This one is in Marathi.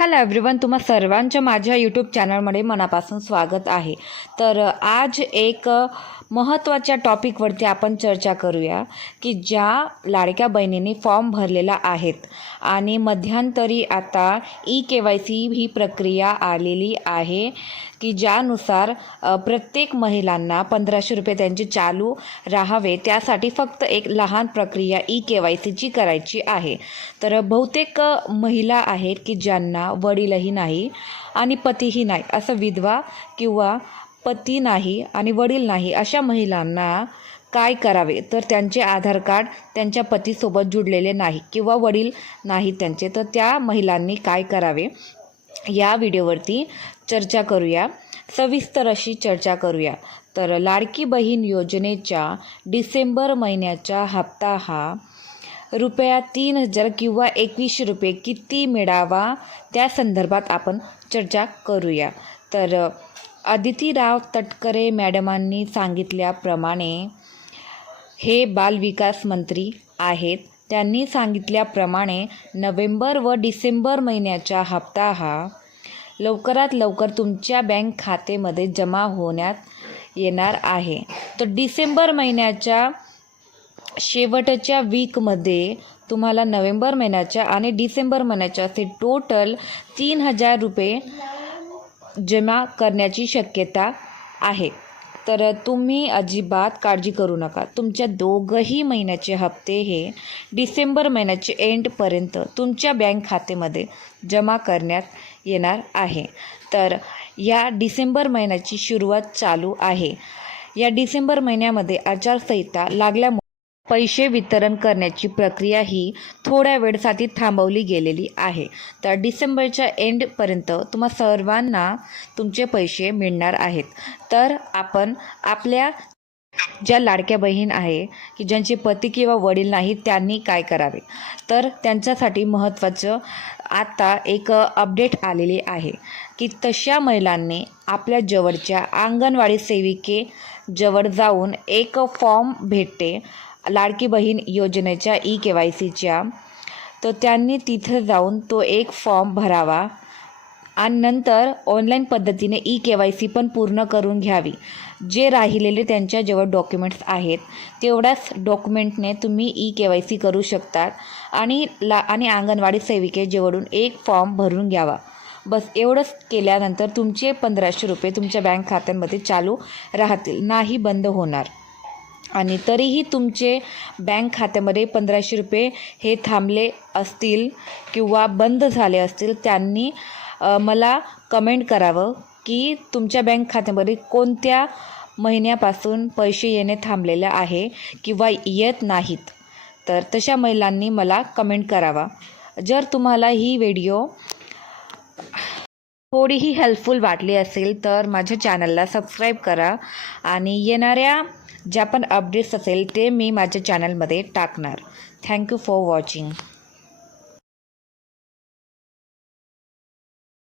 हॅलो एव्हरीवन, तुम्हा सर्वांच्या माझ्या यूट्यूब चॅनलमध्ये मनापासून स्वागत आहे। तर आज एक महत्त्वाच्या टॉपिकवरती आपण चर्चा करूया की ज्या लाडक्या बहिणींनी फॉर्म भरलेला आहेत आणि मध्यंतरी आता KYC ही प्रक्रिया आलेली आहे की ज्यानुसार प्रत्येक महिलांना 1500 रुपये त्यांचे चालू राहावे, त्यासाठी फक्त एक लहान प्रक्रिया KYCची करायची आहे। तर बहुतेक महिला आहेत की ज्यांना वडीलही नाही आणि पतीही नाही, असं विधवा किंवा पती नाही आणि वडील नाही अशा महिलांना काय करावे, तर त्यांचे आधार कार्ड त्यांच्या पतीसोबत जुडलेले नाही किंवा वडील नाही त्यांचे, तर त्या महिलांनी काय करावे या व्हिडिओवरती चर्चा करूया, सविस्तर अशी चर्चा करूया। तर लाडकी बहीण योजनेच्या डिसेंबर महिन्याचा हप्ता हा रुपया 3000 किंवा 2100 रुपये किती मिळावा त्या संदर्भात आपण चर्चा करूया। तर अदितीराव तटकरे मॅडमांनी सांगितल्याप्रमाणे हे बालविकास मंत्री आहेत, त्यांनी सांगितल्याप्रमाणे नोव्हेंबर व डिसेंबर महिन्याचा हप्ता हा लवकरात लवकर तुमच्या बँक खात्यामध्ये जमा होण्यात येणार आहे। तर डिसेंबर महिन्याच्या शेवटच्या वीकमध्ये तुम्हाला नोव्हेंबर महिन्याच्या आणि डिसेंबर महिन्याच्या असे टोटल 3000 रुपये जमा करण्याची शक्यता आहे। तर तुम्ही अजिबात काळजी करू नका, तुमच्या दोघंही महिन्याचे हप्ते हे डिसेंबर महिन्याचे एंडपर्यंत तुमच्या बँक खात्यामध्ये जमा करण्यात येणार आहे। तर या डिसेंबर महिन्याची सुरुवात चालू आहे। या डिसेंबर महिन्यामध्ये आचारसंहिता लागल्यामुळे पैसे वितरण करण्याची प्रक्रिया ही थोड्या वेळसाठी थांबवली गेलेली आहे। तर डिसेंबरच्या एंडपर्यंत तुम्हा सर्वांना तुमचे पैसे मिळणार आहेत। तर आपण आपल्या ज्या लाडक्या बहीण आहे की ज्यांचे पती किंवा वडील नाही, त्यांनी काय करावे, तर त्यांच्यासाठी महत्त्वाचं आता एक अपडेट आलेली आहे की तशा महिलांनी आपल्या जवळच्या अंगणवाडी सेविकेजवळ जाऊन एक फॉर्म भेटते लाडकी बहीण योजनेच्या KYCच्या, तर त्यांनी तिथं जाऊन तो एक फॉर्म भरावा आणि नंतर ऑनलाईन पद्धतीने KYC पण पूर्ण करून घ्यावी। जे राहिलेले त्यांच्याजवळ डॉक्युमेंट्स आहेत तेवढ्याच डॉक्युमेंटने तुम्ही KYC करू शकतात आणि अंगणवाडी सेविकेजवळून एक फॉर्म भरून घ्यावा। बस एवढंच केल्यानंतर तुमचे 1500 रुपये तुमच्या बँक खात्यांमध्ये चालू राहतील, नाही बंद होणार। आणि तरीही तुमचे बँक खात्यामध्ये 1500 रुपये हे थांबले असतील किंवा बंद झाले असतील, त्यांनी मला कमेंट करावं की तुमच्या बँक खात्यामध्ये कोणत्या महिन्यापासून पैसे येणे थांबलेले आहे किंवा येत नाहीत, तर तशा महिलांनी मला कमेंट करावा। जर तुम्हाला ही व्हिडिओ थोडीही हेल्पफुल वाटली असेल तर माझ्या चॅनलला सबस्क्राईब करा आणि येणाऱ्या ज्या पण अपडेट्स असेल ते मी माझ्या चॅनलमध्ये टाकणार। Thank you for watching.